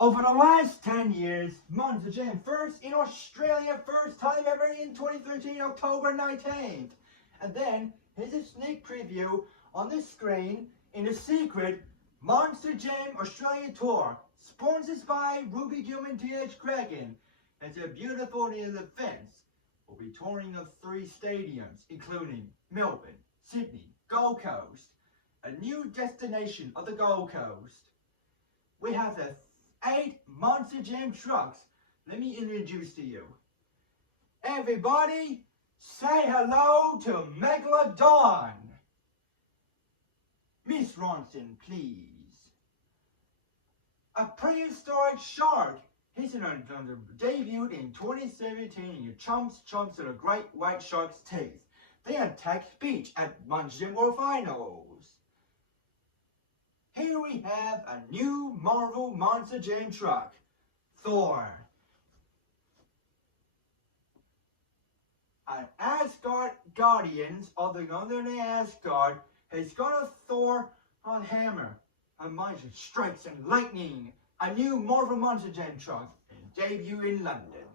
Over the last 10 years, Monster Jam first in Australia, first time ever in 2013, October 19th. And then, here's a sneak preview on the screen in the secret Monster Jam Australia Tour, sponsored by Ruby Gilman TH Kraken. It's a beautiful near the fence. We'll be touring of 3 stadiums, including Melbourne, Sydney, Gold Coast, a new destination of the Gold Coast. We have the 8 Monster Jam trucks. Let me introduce to you. Everybody, say hello to Megalodon. Miss Ronson, please. A prehistoric shark. He's debuted in 2017 and chomps at a great white shark's teeth. They attacked beach at Monster Jam World Finals. Here we have a new Marvel Monster Jam truck, Thor. An Asgard Guardians of the Northern Asgard has got a Thor on hammer, a monster strikes and lightning, a new Marvel Monster Jam truck and debut in London.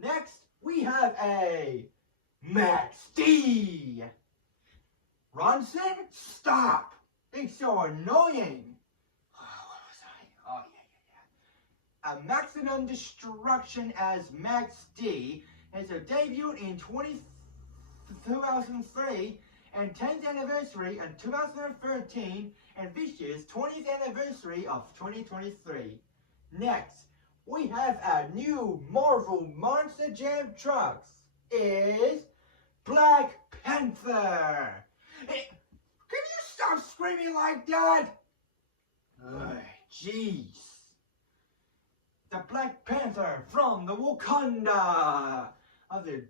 Next, we have a Max D. Ronson, stop! It's so annoying. What was I? Oh, yeah. A Maximum Destruction as Max D has debuted in 2003 and 10th anniversary in 2013 and this year's 20th anniversary of 2023. Next, we have a new Marvel Monster Jam trucks. Is Black Panther. Can you stop screaming like that? Jeez. The Black Panther from the Wakanda of the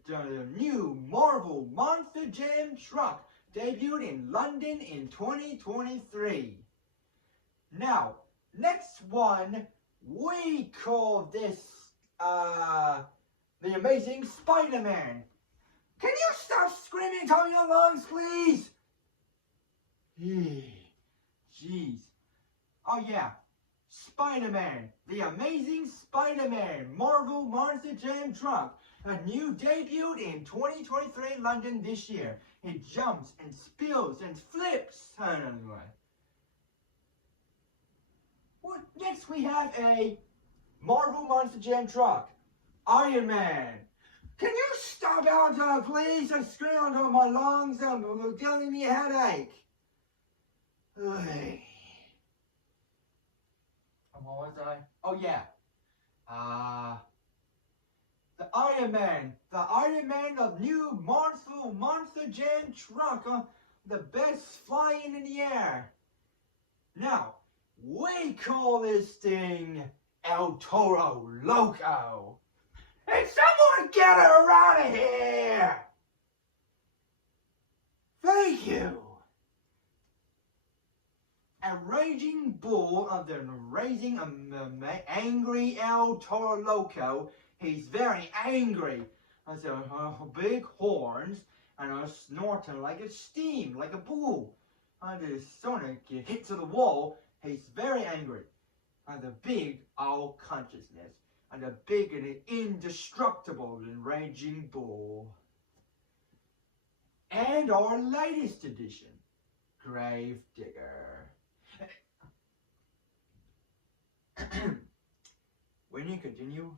new Marvel Monster Jam truck debuted in London in 2023. Now, next one, we call this the Amazing Spider-Man. Can you stop screaming top of your lungs, please? Jeez. Oh yeah, Spider-Man, the Amazing Spider-Man Marvel Monster Jam truck, a new debut in 2023 London this year. It jumps and spills and flips. Anyway. Well, next we have a Marvel Monster Jam truck, Iron Man. Can you stop out, please? I'm screaming onto my lungs. I'm giving me a headache. What was I? Oh yeah. The Iron Man of new Monster Jam truck, the best flying in the air. Now, we call this thing El Toro Loco. Hey, someone get her out of here! Thank you. A raging bull of the raising angry El Toro Loco. He's very angry. Has big horns and a snorting like a steam, like a bull. And his sonic hit to the wall. He's very angry. And the big all consciousness. And the big and indestructible and raging bull. And our latest edition, Grave Digger. When you continue,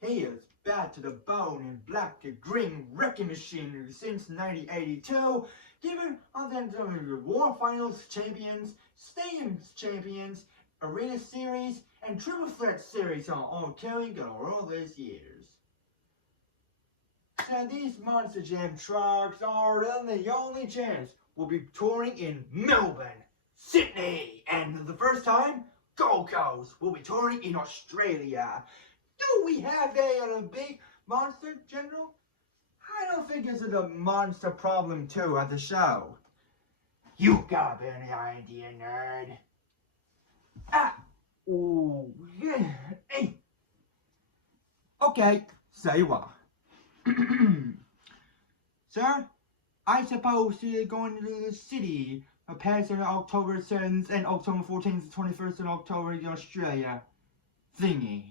he is bad to the bone and black to green wrecking machine since 1982, given other than War Finals champions, Stadiums champions, Arena Series, and Triple Threat Series are all carrying all these years. And these Monster Jam trucks are the only chance we'll be touring in Melbourne, Sydney, and the first time, Gold Coast. We'll be touring in Australia. Do we have a big monster, General? I don't think it's a monster problem too at the show. You got any idea, nerd? Oh, yeah. Hey. Okay, say what? Sir, I suppose you're going to the city appears on October 7th and October 14th, 21st in October in Australia. Thingy.